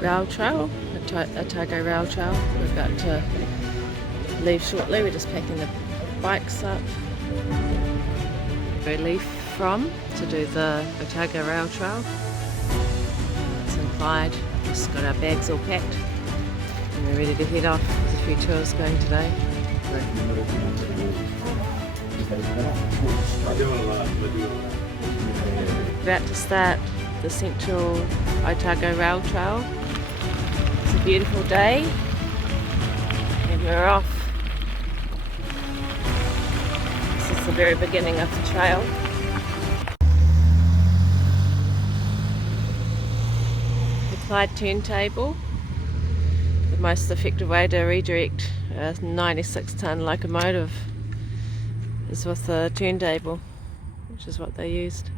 rail trail, Otago Rail Trail. We're about to leave shortly. We're just packing the bikes up. We leave from to do the Otago Rail Trail. It's in Clyde. Just got our bags all packed and we're ready to head off. There's a few tours going today. About to start the Central Otago Rail Trail. It's a beautiful day and we're off. This is the very beginning of the trail. The Clyde turntable. The most effective way to redirect a 96-ton locomotive is with a turntable, which is what they used.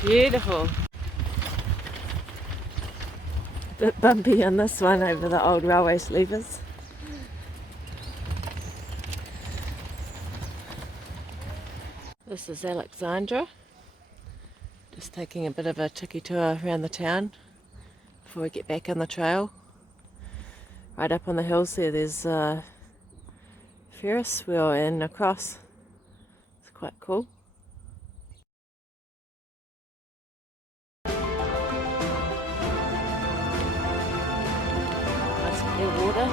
Beautiful. Bit bumpy on this one over the old railway sleepers. This is Alexandra. Just taking a bit of a tiki tour around the town before we get back on the trail. Right up on the hills there's a Ferris wheel and a cross. It's quite cool. Nice clear water.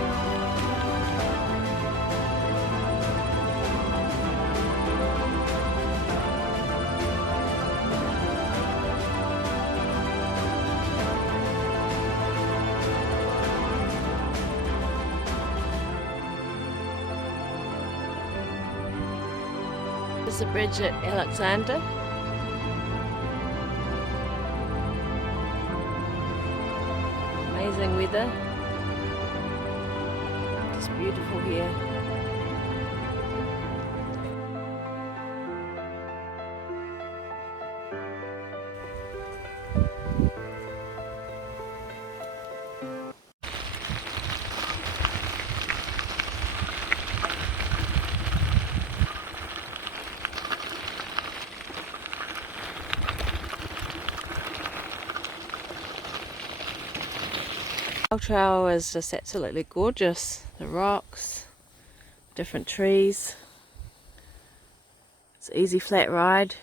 There's a bridge at Alexander. Amazing weather. It's beautiful here. The trail is just absolutely gorgeous. The rocks, different trees. It's an easy flat ride.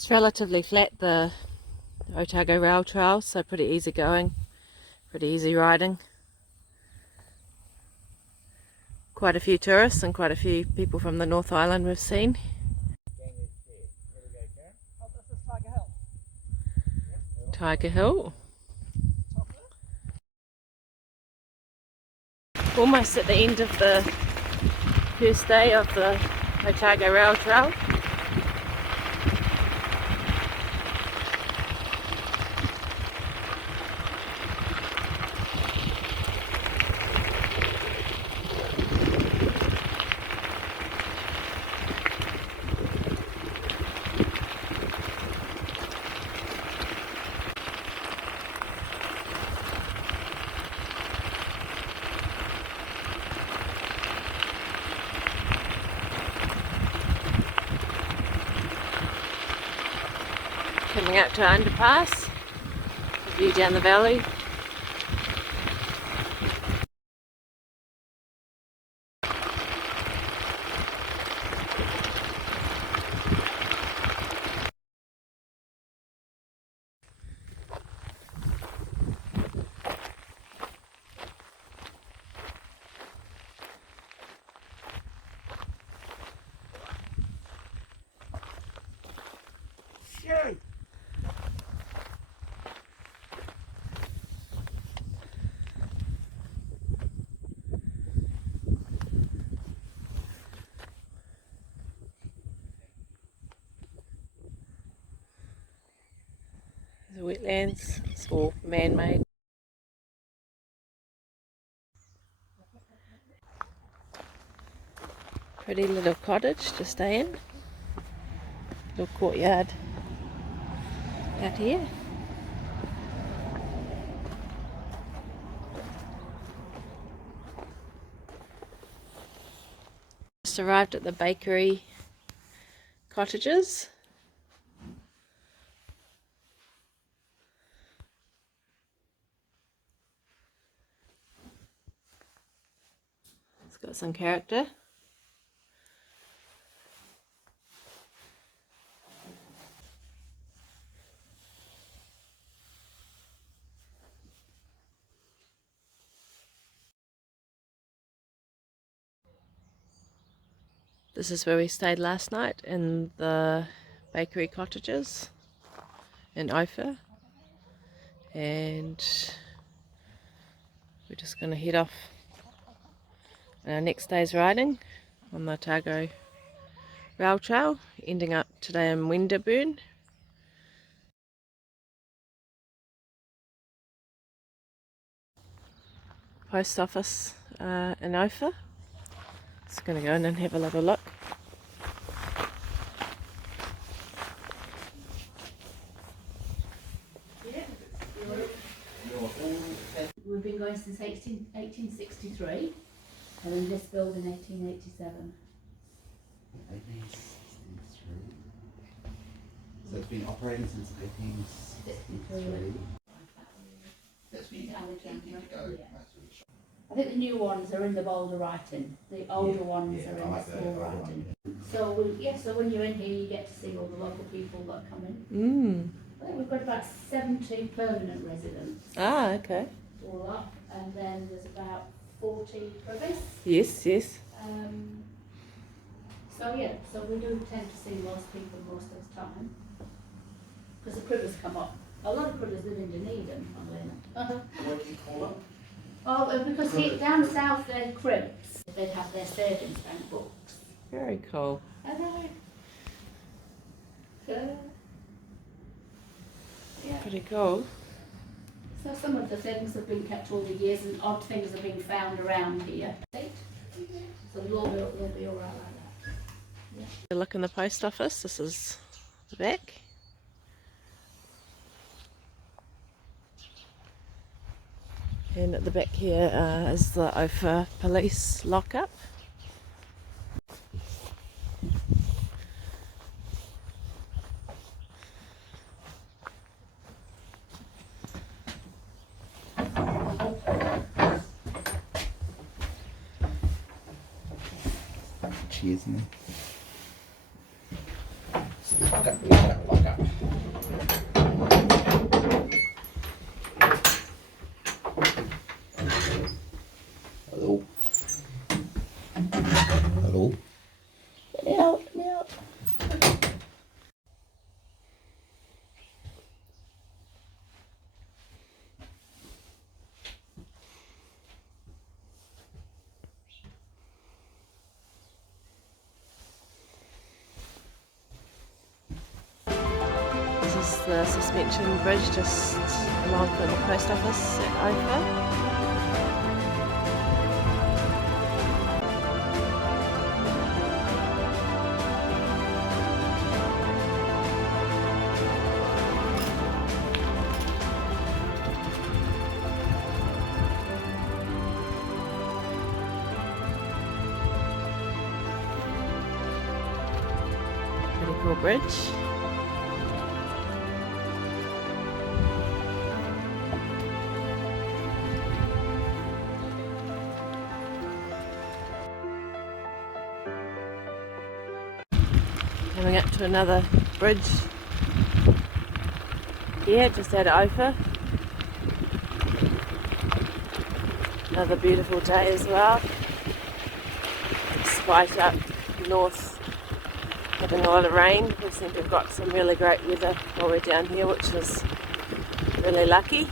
It's relatively flat, the Otago Rail Trail, so pretty easy going, pretty easy riding. Quite a few tourists and quite a few people from the North Island we've seen. Tiger Hill. Almost at the end of the first day of the Otago Rail Trail. Coming out to our underpass, a view down the valley. The wetlands, it's all man-made. Pretty little cottage to stay in. Little courtyard out here. Just arrived at the bakery cottages. It's got some character. This is where we stayed last night, in the bakery cottages in Ophir, and we're just going to head off on our next day's riding on the Otago Rail Trail, ending up today in Winterburn. Post office in Ophir. Just going to go in and have a little look. We've been going since 1863, and then this built in 1887. 1863. So it's been operating since 1863. That's been I think the new ones are in the bolder writing. The older ones are in the small writing. So when you're in here, you get to see all the local people that come in. I think we've got about 70 permanent residents. Ah, okay. All up, and then there's about 40 privies. Yes, yes. So we do tend to see most people most of the time, because the cribbers come up. A lot of cribbers live in Dunedin, funnily enough. What do you call them? Oh, because down south they're cribs. They'd have their savings bank books. Very cool. I know. Yeah. Pretty cool. So some of the things have been kept all the years, and odd things have been found around here. So they'll be all right like that. Yeah. A look in the post office. This is the back. And at the back here is the Ophir police lockup. Cheers, man. Lock up. Hello. Hello. Out. This is the suspension bridge just along from the post office at Ophir. Pretty cool bridge. Coming up to another bridge here, just out of Ophir. Another beautiful day as well. Despite up north having a lot of rain, we seem to have got some really great weather while we're down here, which is really lucky.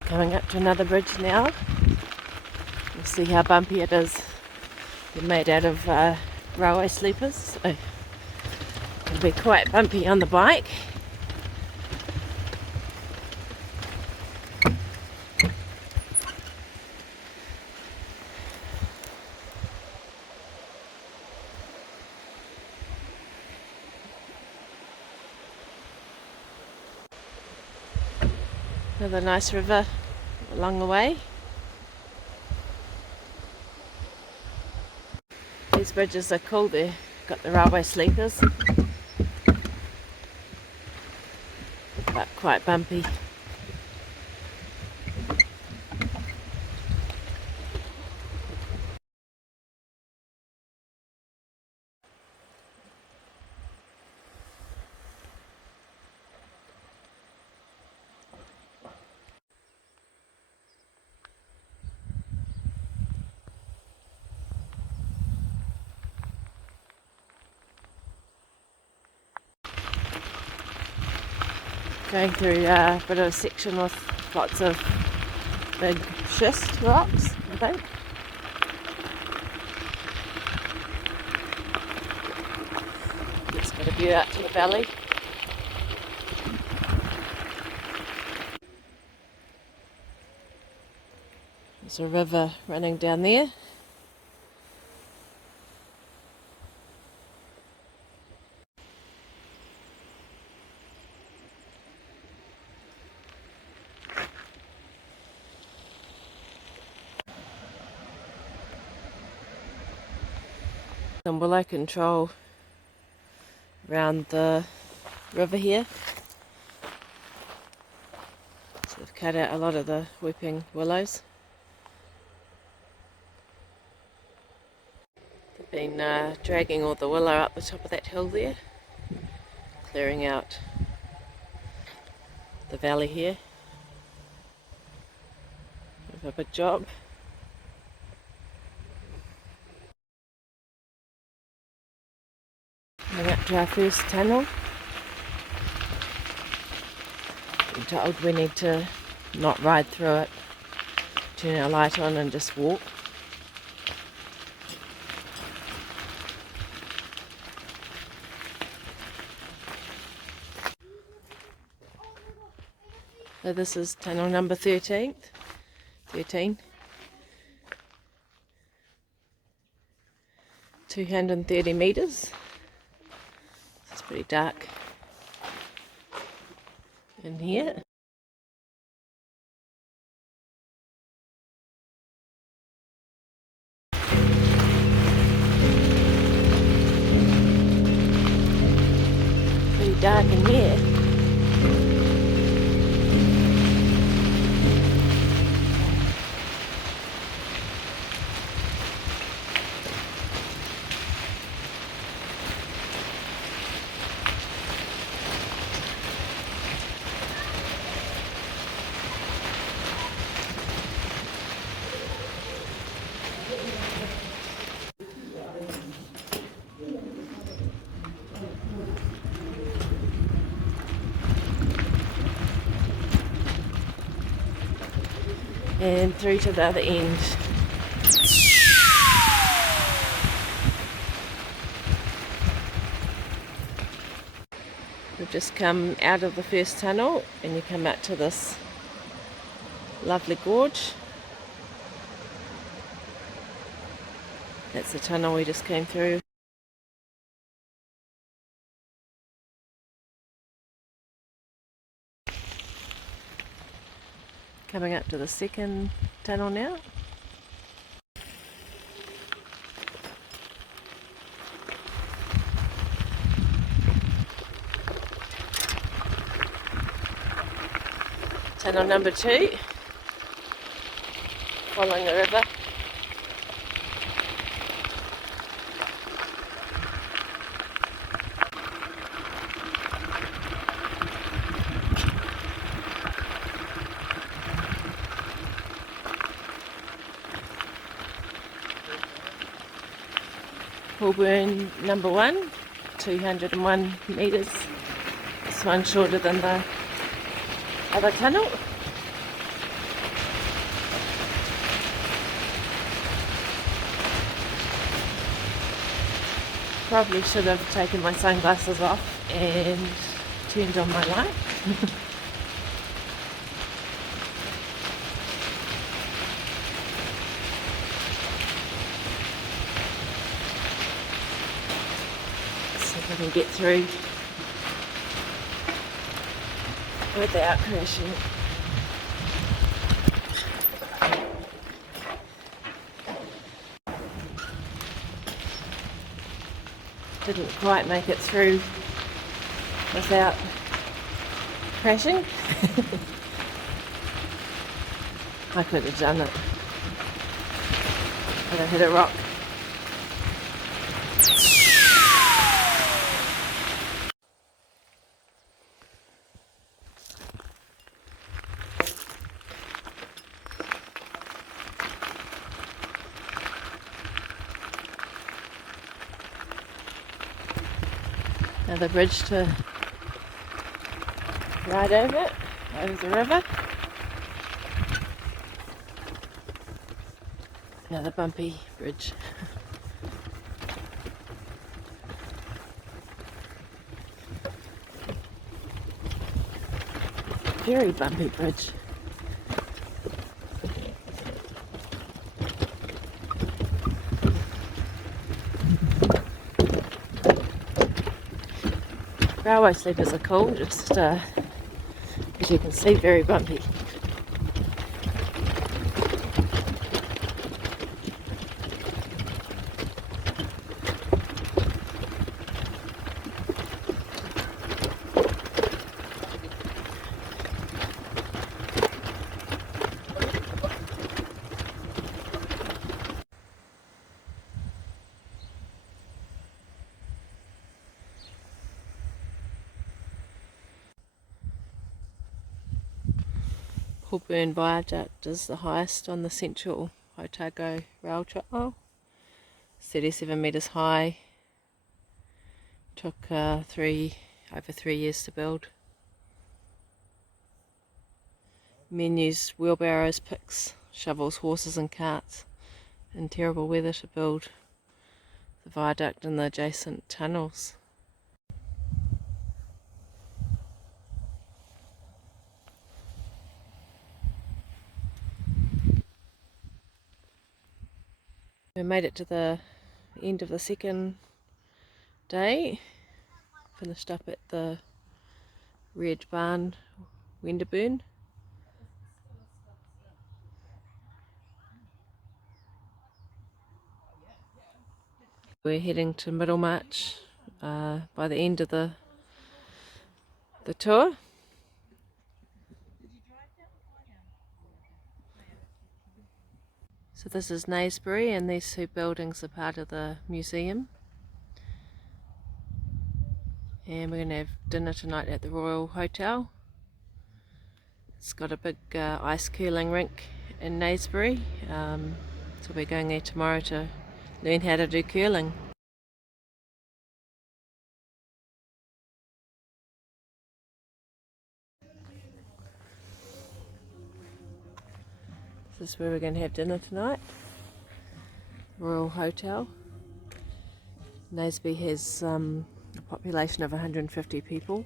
Coming up to another bridge now. You'll see how bumpy it is. They're made out of railway sleepers, so it can be quite bumpy on the bike. Another nice river along the way. These bridges are cool, they've got the railway sleepers, but quite bumpy. Going through a bit of a section with lots of big schist rocks, I think. Just got a view out to the valley. There's a river running down there. Some willow control around the river here. So they've cut out a lot of the weeping willows. They've been dragging all the willow up the top of that hill there, clearing out the valley here. Bit of a big job. Coming up to our first tunnel. We're told we need to not ride through it, turn our light on and just walk. So this is tunnel number 13. 230 metres. It's pretty dark in here. Pretty dark in here. And through to the other end. We've just come out of the first tunnel and you come out to this lovely gorge. That's the tunnel we just came through. Coming up to the second tunnel now. Tunnel number 2. following the river. Hallburn number 1, 201 metres. This one shorter than the other tunnel. Probably should have taken my sunglasses off and turned on my light. See if I can get through without crashing. Didn't quite make it through without crashing. I could have done it, but I hit a rock. Another bridge to ride over the river. Another bumpy bridge. Very bumpy bridge. Railway sleepers are cool, just as you can see, very bumpy. Hallburn Viaduct is the highest on the Central Otago Rail Trail. 37 metres high. Took over 3 years to build. Men use wheelbarrows, picks, shovels, horses and carts in terrible weather to build the viaduct and the adjacent tunnels. We made it to the end of the second day. Finished up at the Red Barn, Wenderburn. We're heading to Middlemarch by the end of the tour. So this is Naysbury, and these 2 buildings are part of the museum. And we're going to have dinner tonight at the Royal Hotel. It's got a big ice curling rink in Naysbury, so we're going there tomorrow to learn how to do curling. This is where we're going to have dinner tonight. Royal Hotel. Naysbury has a population of 150 people,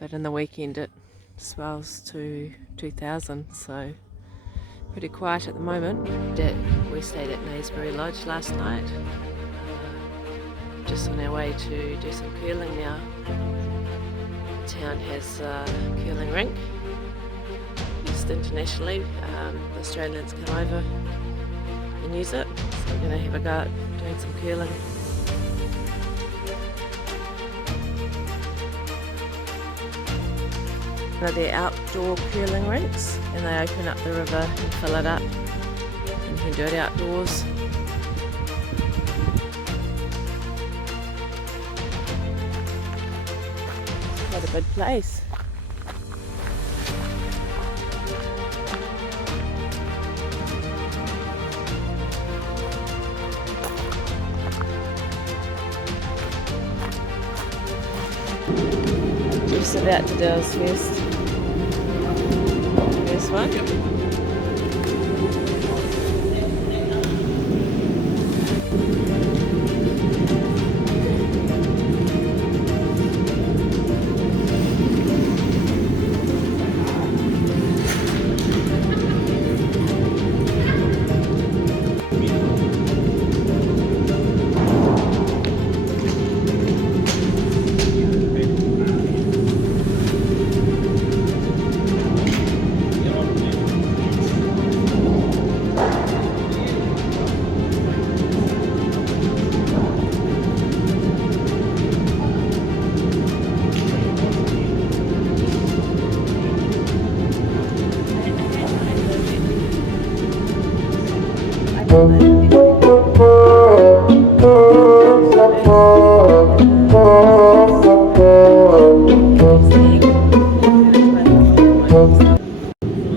but in the weekend it swells to 2,000, so pretty quiet at the moment. We stayed at Naysbury Lodge last night, just on our way to do some curling now. The town has a curling rink, used internationally. The Australians come over and use it, so we're going to have a go at doing some curling. One of their outdoor curling rinks, and they open up the river and fill it up. You can do it outdoors. What a big place. Jeff's about to do his first one.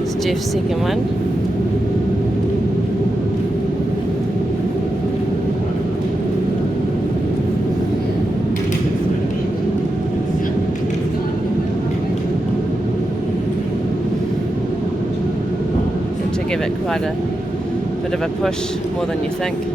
It's Jeff's second one. To give it quite a bit of a push, more than you think.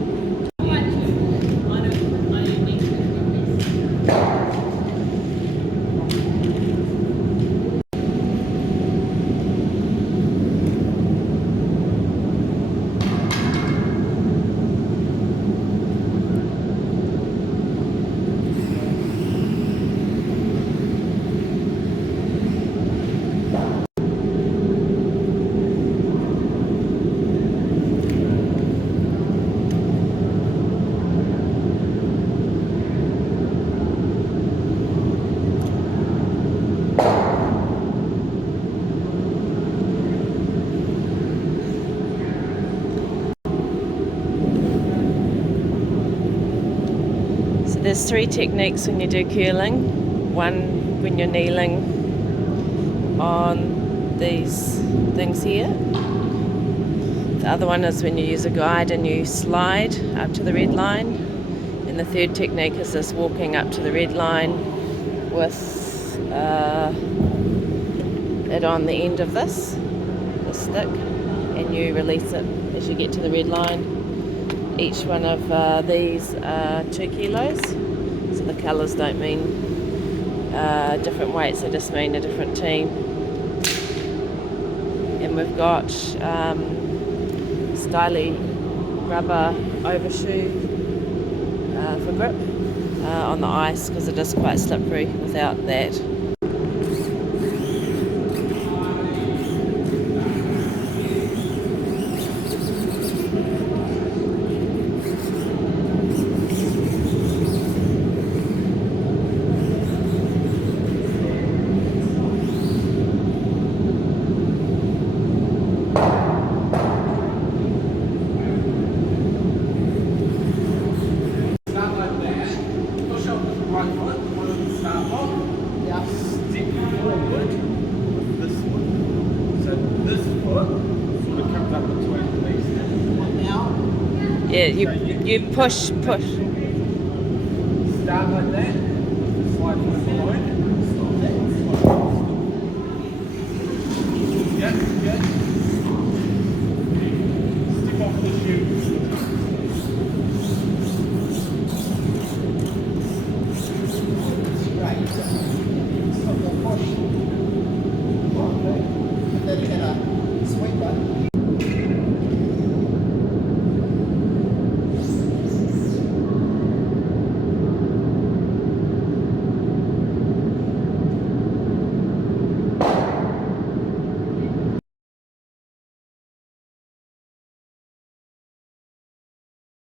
There's three techniques when you do curling. One when you're kneeling on these things here. The other one is when you use a guide and you slide up to the red line. And the third technique is this walking up to the red line with it on the end of this stick, and you release it as you get to the red line. Each one of these are 2 kilos, so the colours don't mean different weights, they just mean a different team. And we've got styly rubber overshoe for grip on the ice, because it is quite slippery without that. Yeah, you push. Start like that, slide forward. Yep, good. Stick off the shoe. Right. Stop the push. Okay. And then you're gonna sweep it.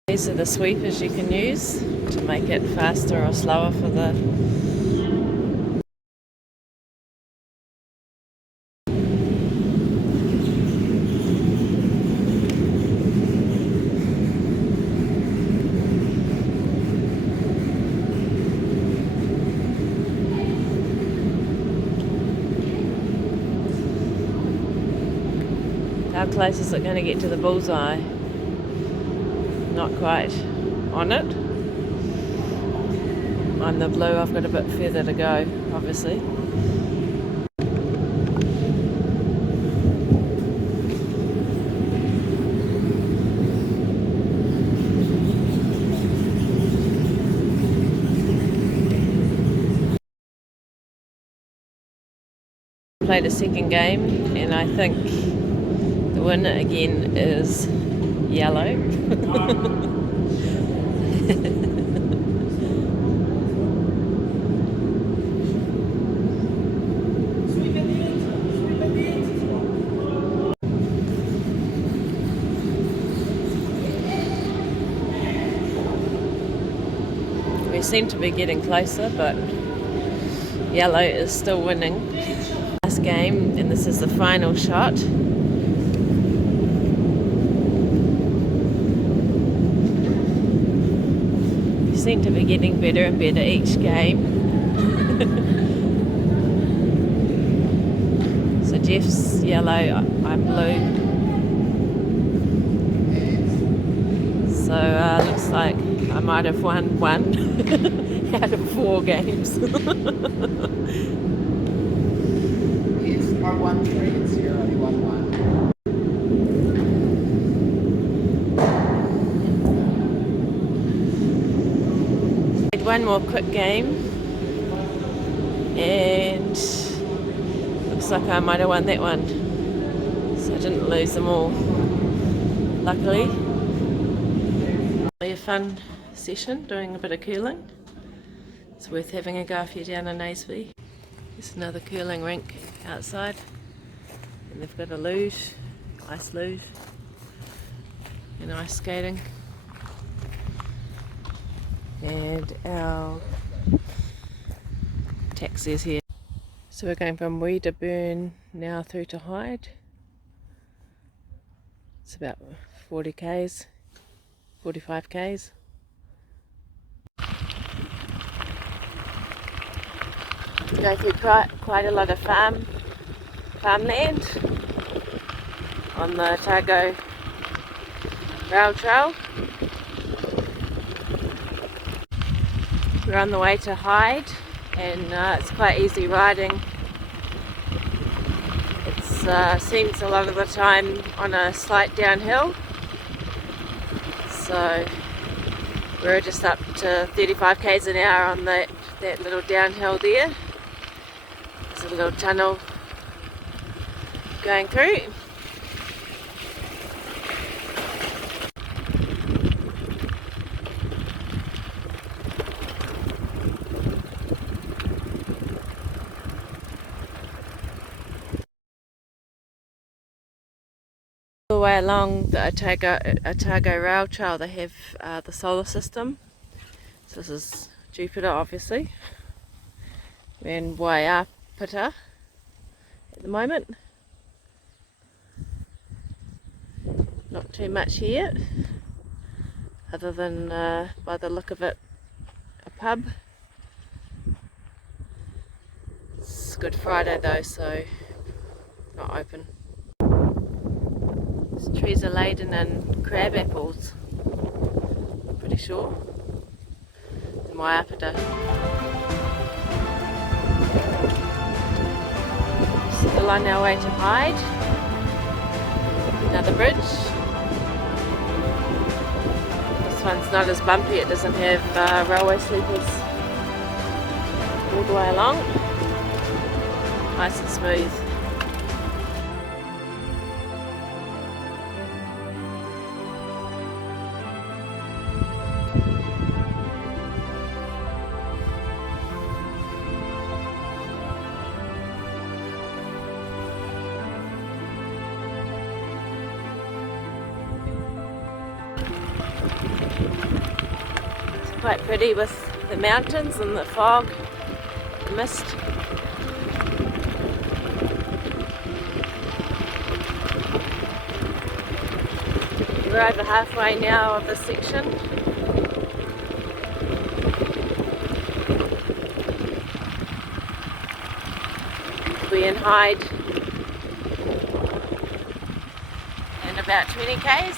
These are the sweepers you can use to make it faster or slower for the How close is it going to get to the bullseye? Not quite on it. I'm the blue, I've got a bit further to go, obviously. Played a second game, and I think the winner again is yellow. We seem to be getting closer, but yellow is still winning. Last game, and this is the final shot. We seem to be getting better and better each game. So Jeff's yellow, I'm blue. So looks like I might have won one out of 4 games. Yes, I won 3 and Sarah only won 1. Played one more quick game, and looks like I might have won that one. So I didn't lose them all, luckily. A fun session, doing a bit of curling. It's worth having a go if you're down in Naseby. There's another curling rink outside, and they've got a luge, ice luge, and ice skating. And our taxi is here. So we're going from Wedderburn now through to Hyde. It's about 40 k's, 45 k's. We go through quite a lot of farmland on the Otago Rail Trail. We're on the way to Hyde, and it's quite easy riding. It seems a lot of the time on a slight downhill, so we're just up to 35 k's an hour on that little downhill there. There's a little tunnel going through. All the way along the Otago Rail Trail they have the solar system. So this is Jupiter, obviously. We're in Waiapita at the moment. Not too much here, other than by the look of it, a pub. It's Good Friday though, so not open. These trees are laden in crab apples, pretty sure. In Waiapita. Still on our way to Clyde. Another bridge. This one's not as bumpy, it doesn't have railway sleepers all the way along. Nice and smooth. Quite pretty with the mountains and the fog, the mist. We're over halfway now of this section. We're in Hyde. about 20 k's.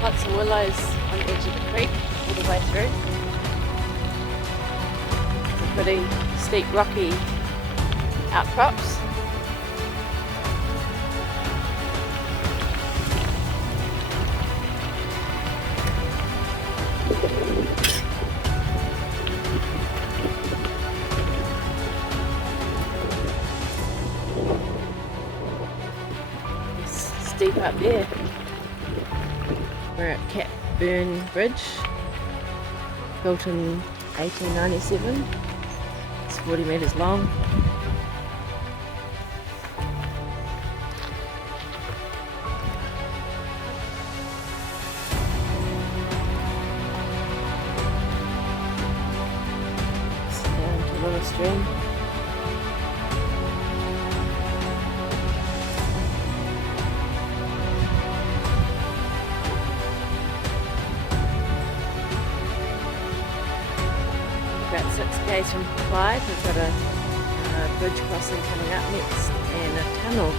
Lots of willows on the edge of the creek all the way through. Some pretty steep rocky outcrops. It's steep up there. We're at Catburn Bridge, built in 1897. It's 40 metres long. It's down to a little stream. About 6 k's from Clyde. We've got a bridge crossing coming up next and a tunnel.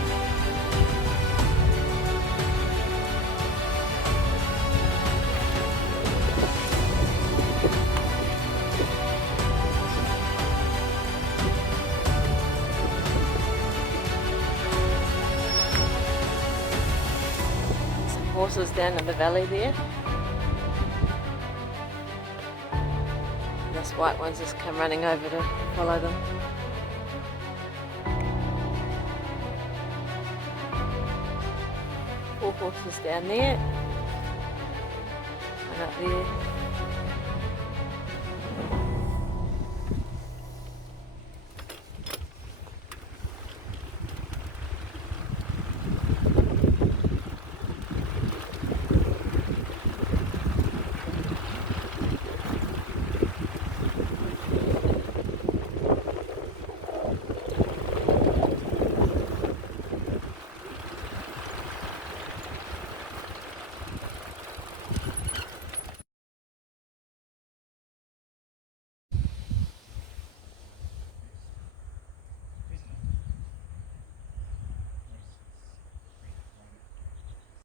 Some horses down in the valley there. This white one's just come running over to follow them. Four horses down there, one up there.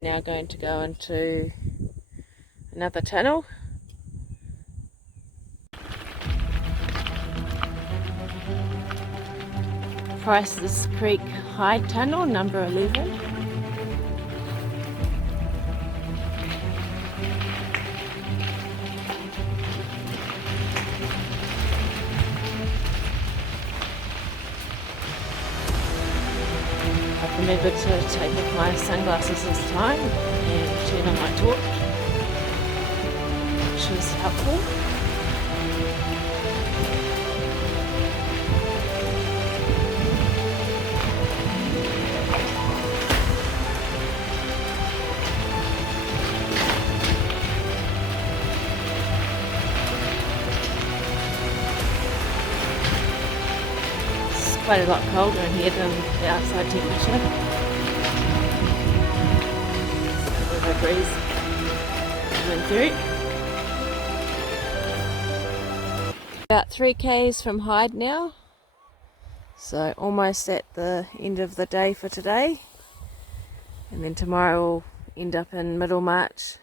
Now going to go into another tunnel. Prices Creek Hyde Tunnel, number 11. I've remembered to take off my sunglasses this time and turn on my torch, which is helpful. Quite a lot colder in here than the outside temperature. With a breeze coming through. About 3 k's from Hyde now, so almost at the end of the day for today, and then tomorrow we'll end up in Middlemarch.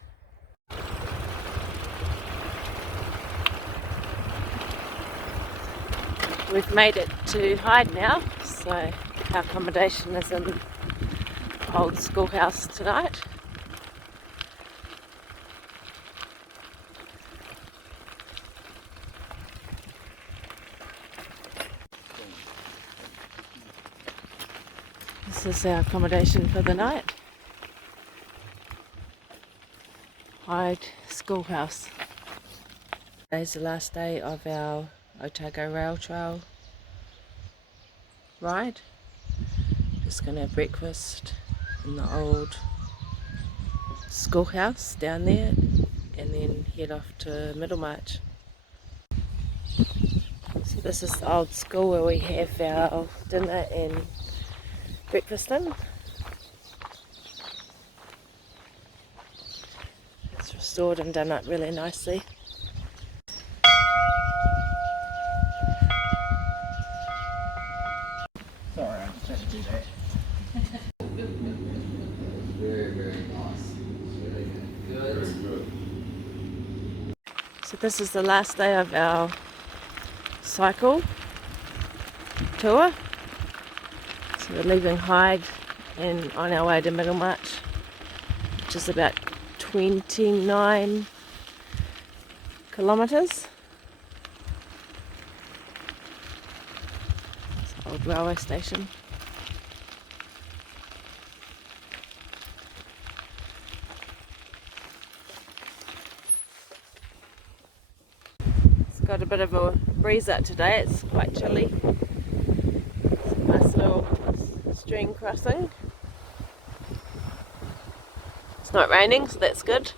We've made it to Hyde now, so our accommodation is in the old schoolhouse tonight. This is our accommodation for the night. Clyde schoolhouse. Today's the last day of our Otago Rail Trail ride. Just going to have breakfast in the old schoolhouse down there and then head off to Middlemarch. So this is the old school where we have our dinner and breakfast in. It's restored and done up really nicely. Sorry, I just had to do that. Very, very nice. Very good. So this is the last day of our cycle tour. So we're leaving Clyde and on our way to Middlemarch, which is about 29 kilometres. It's an old railway station. It's got a bit of a breeze out today, it's quite chilly. It's a nice little stream crossing. It's not raining, so that's good.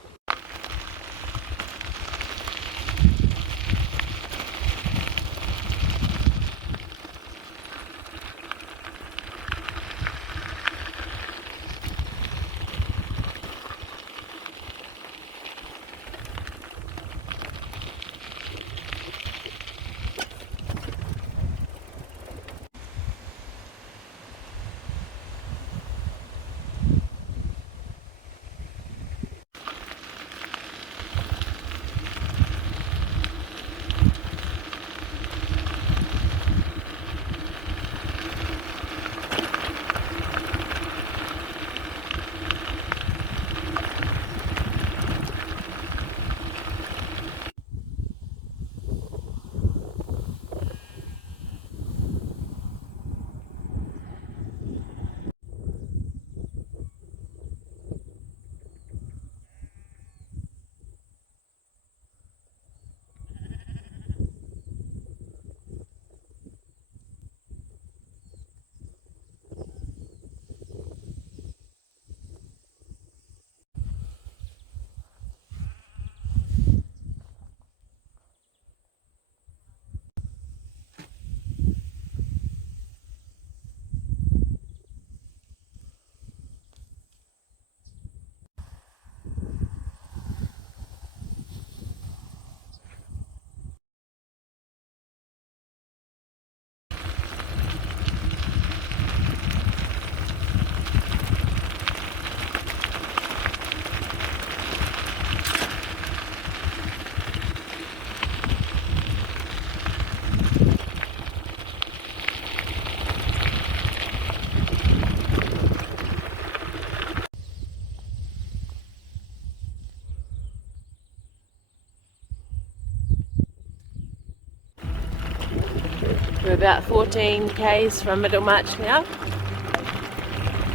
We're about 14 k's from Middlemarch now.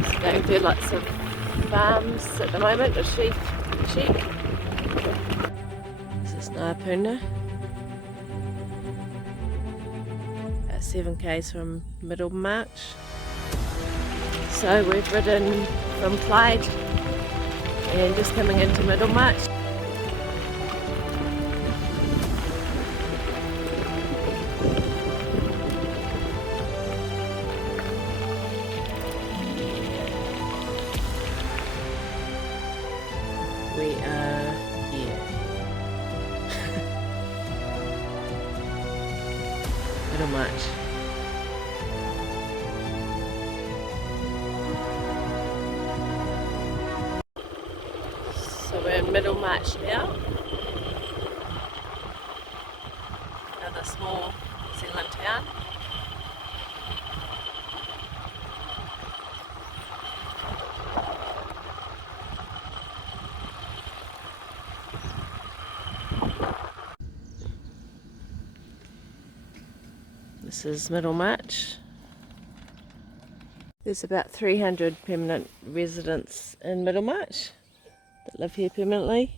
Just going through lots of farms at the moment with sheep. This is Ngāpuna. About 7 k's from Middlemarch. So we've ridden from Clyde and just coming into Middlemarch. We are here. Middlemarch. So we're in Middlemarch now. Another small New Zealand town. This is Middlemarch. There's about 300 permanent residents in Middlemarch that live here permanently.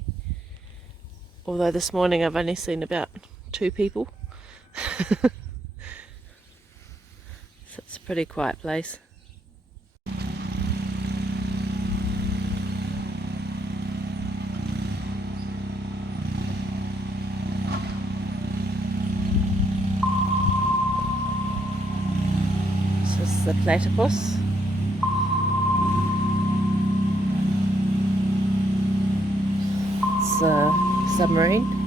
Although this morning I've only seen about 2 people. So it's a pretty quiet place. This is the Platypus. It's a submarine.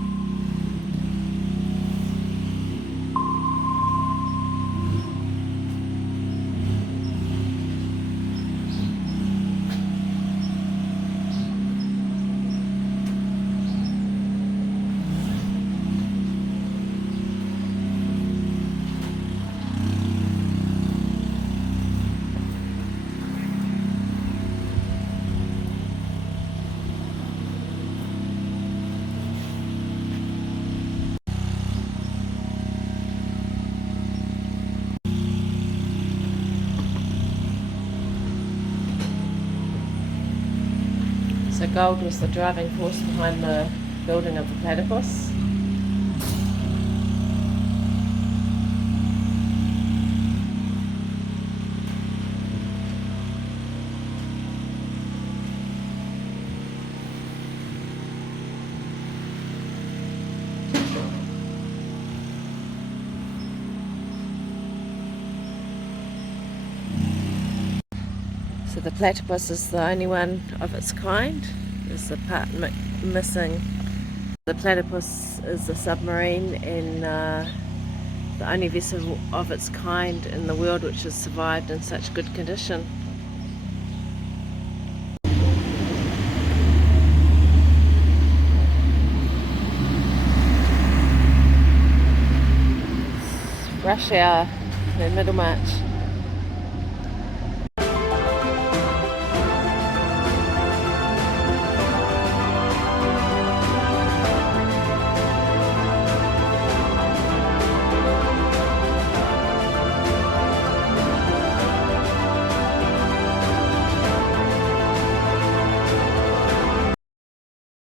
So gold was the driving force behind the building of the Platypus. So the Platypus is the only one of its kind. There's the part missing. The Platypus is a submarine and the only vessel of its kind in the world which has survived in such good condition. It's rush hour in Middlemarch.